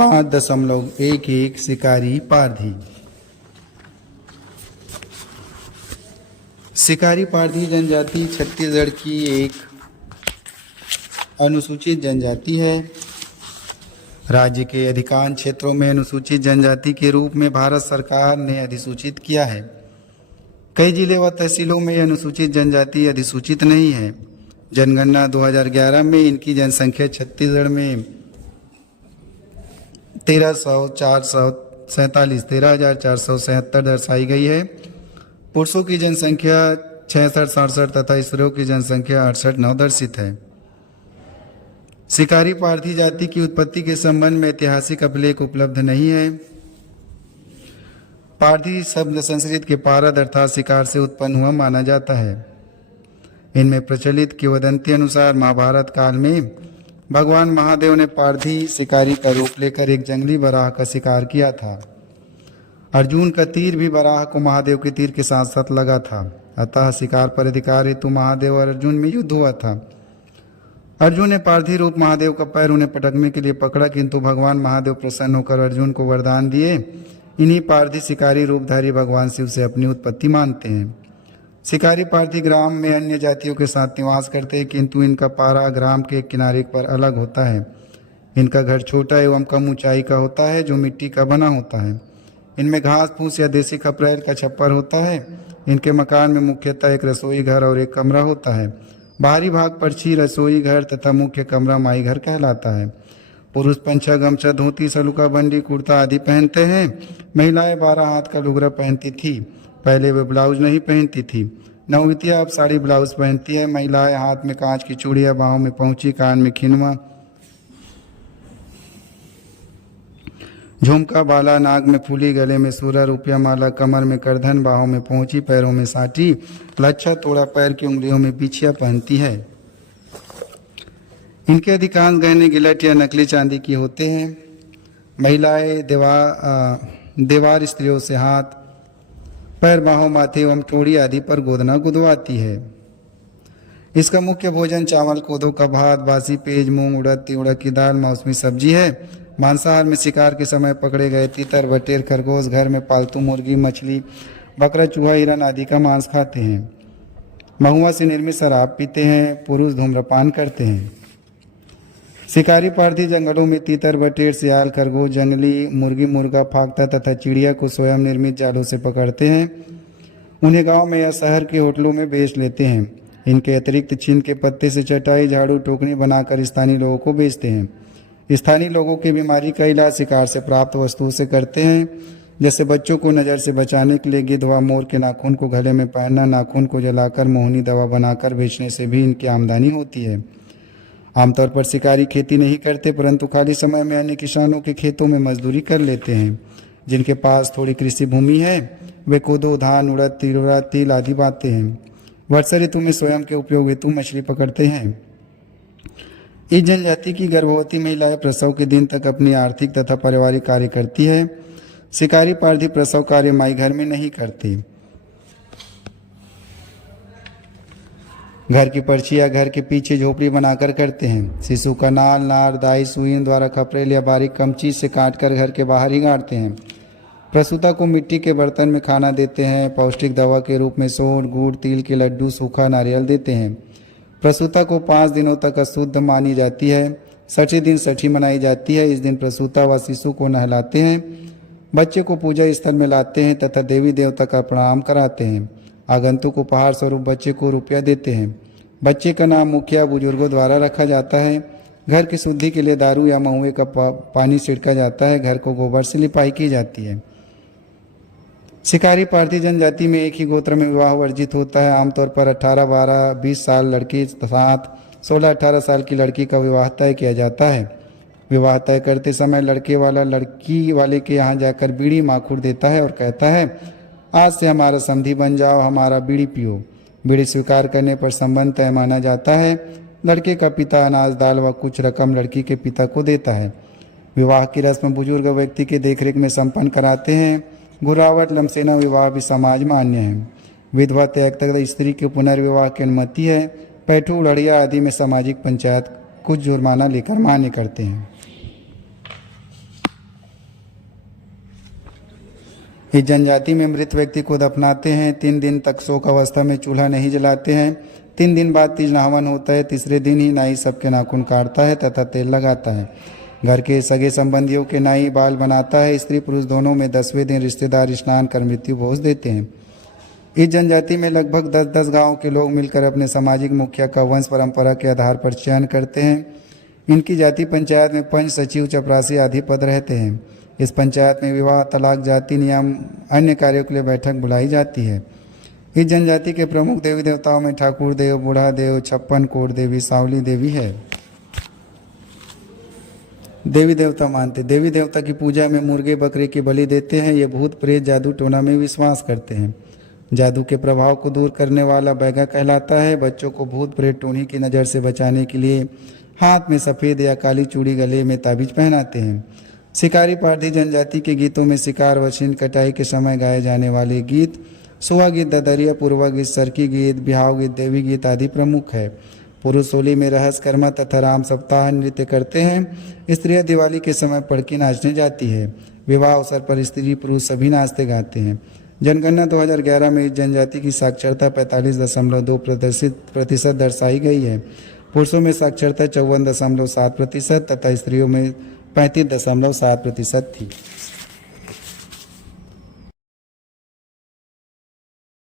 5.11 शिकारी पारधी। शिकारी पारधी जनजाति छत्तीसगढ़ की एक अनुसूचित जनजाति है। राज्य के अधिकांश क्षेत्रों में अनुसूचित जनजाति के रूप में भारत सरकार ने अधिसूचित किया है। कई जिले व तहसीलों में अनुसूचित जनजाति अधिसूचित नहीं है। जनगणना 2011 में इनकी जनसंख्या छत्तीसगढ़ में 13,477 दर्शाई गई है। पुरुषों की जनसंख्या 66-67 तथा स्त्रियों की जनसंख्या 68-9 दर्शित है। शिकारी पारधी जाति की उत्पत्ति के संबंध में ऐतिहासिक अभिलेख उपलब्ध नहीं है। पारधी शब्द संस्कृत के पारद अर्थात शिकार से उत्पन्न हुआ माना जाता है। इनमें प्रचलित किंवदंती अनुसार महाभारत काल में भगवान महादेव ने पारधी शिकारी का रूप लेकर एक जंगली बराह का शिकार किया था। अर्जुन का तीर भी बराह को महादेव के तीर के साथ साथ लगा था। अतः शिकार पर अधिकार हेतु महादेव और अर्जुन में युद्ध हुआ था। अर्जुन ने पारधी रूप महादेव का पैर उन्हें पटकने के लिए पकड़ा, किंतु भगवान महादेव प्रसन्न होकर अर्जुन को वरदान दिए। इन्हीं पारधी शिकारी रूपधारी भगवान शिव से अपनी उत्पत्ति मानते हैं। शिकारी पारधी ग्राम में अन्य जातियों के साथ निवास करते हैं, किंतु इनका पारा ग्राम के किनारे पर अलग होता है। इनका घर छोटा एवं कम ऊंचाई का होता है, जो मिट्टी का बना होता है। इनमें घास फूस या देसी खपरेल का छप्पर होता है। इनके मकान में मुख्यतः एक रसोई घर और एक कमरा होता है। बाहरी भाग परछी रसोई घर तथा मुख्य कमरा माई घर कहलाता है। पुरुष पंछा गमछा धोती सलुका बंडी कुर्ता आदि पहनते हैं। महिलाएं 12 हाथ का लुगरा पहनती थी। पहले वे ब्लाउज नहीं पहनती थी। नववितिया अब साड़ी ब्लाउज पहनती है। महिलाएं हाथ में कांच की चूड़ियां, बाहों में पहुंची, कान में खिनवा, झुमका, बाला, नाक में फूली, गले में सूरा, रुपया माला, कमर में करधन, बाहों में पहुंची, पैरों में साटी, लच्छा तोड़ा, पैर की उंगलियों में बिछिया पहनती है। इनके अधिकांश गहने गिलट या नकली चांदी की होते हैं। महिलाएं देवार स्त्रियों से हाथ, पैर, बाहों, माथे एवं ठोड़ी आदि पर गोदना गुदवाती है। इसका मुख्य भोजन चावल, कोदो का भात, बासी पेज, मूंग, उड़द, तिउड़ा की दाल, मौसमी सब्जी है। मांसाहार में शिकार के समय पकड़े गए तीतर, बटेर, खरगोश, घर में पालतू मुर्गी, मछली, बकरा, चूहा, हिरन आदि का मांस खाते हैं। महुआ से निर्मित शराब पीते हैं। पुरुष धूम्रपान करते हैं। शिकारी पारधी जंगलों में तीतर, बटेर, सियाल, खरगोश, जंगली मुर्गी, मुर्गा, फाख्ता तथा चिड़िया को स्वयं निर्मित जालों से पकड़ते हैं। उन्हें गांव में या शहर के होटलों में बेच लेते हैं। इनके अतिरिक्त छीन के पत्ते से चटाई, झाड़ू, टोकनी बनाकर स्थानीय लोगों को बेचते हैं। स्थानीय लोगों की बीमारी का इलाज शिकार से प्राप्त वस्तुओं से करते हैं। जैसे बच्चों को नज़र से बचाने के लिए गिद्ध व मोर के नाखून को गले में पहनना, नाखून को जलाकर मोहनी दवा बनाकर बेचने से भी इनकी आमदनी होती है। आमतौर पर शिकारी खेती नहीं करते, परंतु खाली समय में अन्य किसानों के खेतों में मजदूरी कर लेते हैं। जिनके पास थोड़ी कृषि भूमि है वे कोदो, धान, उड़द, तिलवा, तिल आदि बाते हैं। वर्षा ऋतु में स्वयं के उपयोग हेतु मछली पकड़ते हैं। इस जनजाति की गर्भवती महिलाएं प्रसव के दिन तक अपनी आर्थिक तथा पारिवारिक कार्य करती है। शिकारी पारधी प्रसव कार्य माई घर में नहीं करती। घर की पर्ची या घर के पीछे झोपड़ी बनाकर करते हैं। शिशु का नाल, नार, दाई, सुईन द्वारा खपरेल या बारीक कमची से काटकर घर के बाहर ही गाड़ते हैं। प्रसूता को मिट्टी के बर्तन में खाना देते हैं। पौष्टिक दवा के रूप में सोंठ, गुड़, तिल के लड्डू, सूखा नारियल देते हैं। प्रसूता को 5 दिनों तक अशुद्ध मानी जाती है। 6ठे दिन छठी मनाई जाती है। इस दिन प्रसूता व शिशु को नहलाते हैं, बच्चे को पूजा स्थल में लाते हैं तथा देवी देवता का प्रणाम कराते हैं। आगंतुक उपहार स्वरूप बच्चे को रुपया देते हैं। बच्चे का नाम मुखिया बुजुर्गों द्वारा रखा जाता है। घर की शुद्धि के लिए दारू या महुए का पानी छिड़का जाता है। घर को गोबर से लिपाई की जाती है। शिकारी पारधी जनजाति में एक ही गोत्र में विवाह वर्जित होता है। आमतौर पर 18, 12, 20 साल लड़की साथ 16, 18 साल की लड़की का विवाह तय किया जाता है। विवाह तय करते समय लड़के वाला लड़की वाले के यहाँ जाकर बीड़ी माखुर देता है और कहता है, आज से हमारा समधी बन जाओ, हमारा बीड़ी पियो। बीड़ी स्वीकार करने पर संबंध तय माना जाता है। लड़के का पिता अनाज, दाल व कुछ रकम लड़की के पिता को देता है। विवाह की रस्म बुजुर्ग व्यक्ति के देखरेख में संपन्न कराते हैं। घुरावट, लमसेना विवाह भी समाज में मान्य है। विधवा त्याग तक स्त्री के पुनर्विवाह की अनुमति है। पैठू, लड़िया आदि में सामाजिक पंचायत कुछ जुर्माना लेकर मान्य करते हैं। इस जनजाति में मृत व्यक्ति को दफनाते हैं। 3 दिन तक शोक अवस्था में चूल्हा नहीं जलाते हैं। 3 दिन बाद तीज हवन होता है। तीसरे दिन ही नाई सबके नाखून काटता है तथा तेल लगाता है। घर के सगे संबंधियों के नाई बाल बनाता है। स्त्री पुरुष दोनों में 10वें दिन रिश्तेदार स्नान कर मृत्यु भोज देते हैं। इस जनजाति में लगभग 10-10 गांव के लोग मिलकर अपने सामाजिक मुखिया का वंश परंपरा के आधार पर चयन करते हैं। इनकी जाति पंचायत में पंच, सचिव, चपरासी आदि पद रहते हैं। इस पंचायत में विवाह, तलाक, जाति नियम, अन्य कार्यों के लिए बैठक बुलाई जाती है। इस जनजाति के प्रमुख देवी देवताओं में ठाकुर देव, बूढ़ा देव, 56 कोट देवी, सावली देवी है। देवी देवता मानते, देवी देवता की पूजा में मुर्गे बकरे की बलि देते हैं। ये भूत प्रेत, जादू टोना में विश्वास करते हैं। जादू के प्रभाव को दूर करने वाला बैगा कहलाता है। बच्चों को भूत प्रेत टोनी की नज़र से बचाने के लिए हाथ में सफ़ेद या काली चूड़ी, गले में ताबीज पहनाते हैं। शिकारी पारधी जनजाति के गीतों में शिकार व शीन कटाई के समय गाए जाने वाले गीत सुहा गीत, ददरिया, पूर्वा गीत, सरकी गीत, बिहाव गीत, देवी गीत आदि प्रमुख है। पुरुष होली में रहस्कर्मा तथा राम सप्ताह नृत्य करते हैं। स्त्रियां दिवाली के समय पड़की नाचने जाती है। विवाह अवसर पर स्त्री पुरुष सभी नाचते गाते हैं। जनगणना 2011 में इस जनजाति की साक्षरता 45.2% दर्शाई गई है। पुरुषों में साक्षरता 54.7% तथा स्त्रियों में 35.7% थी।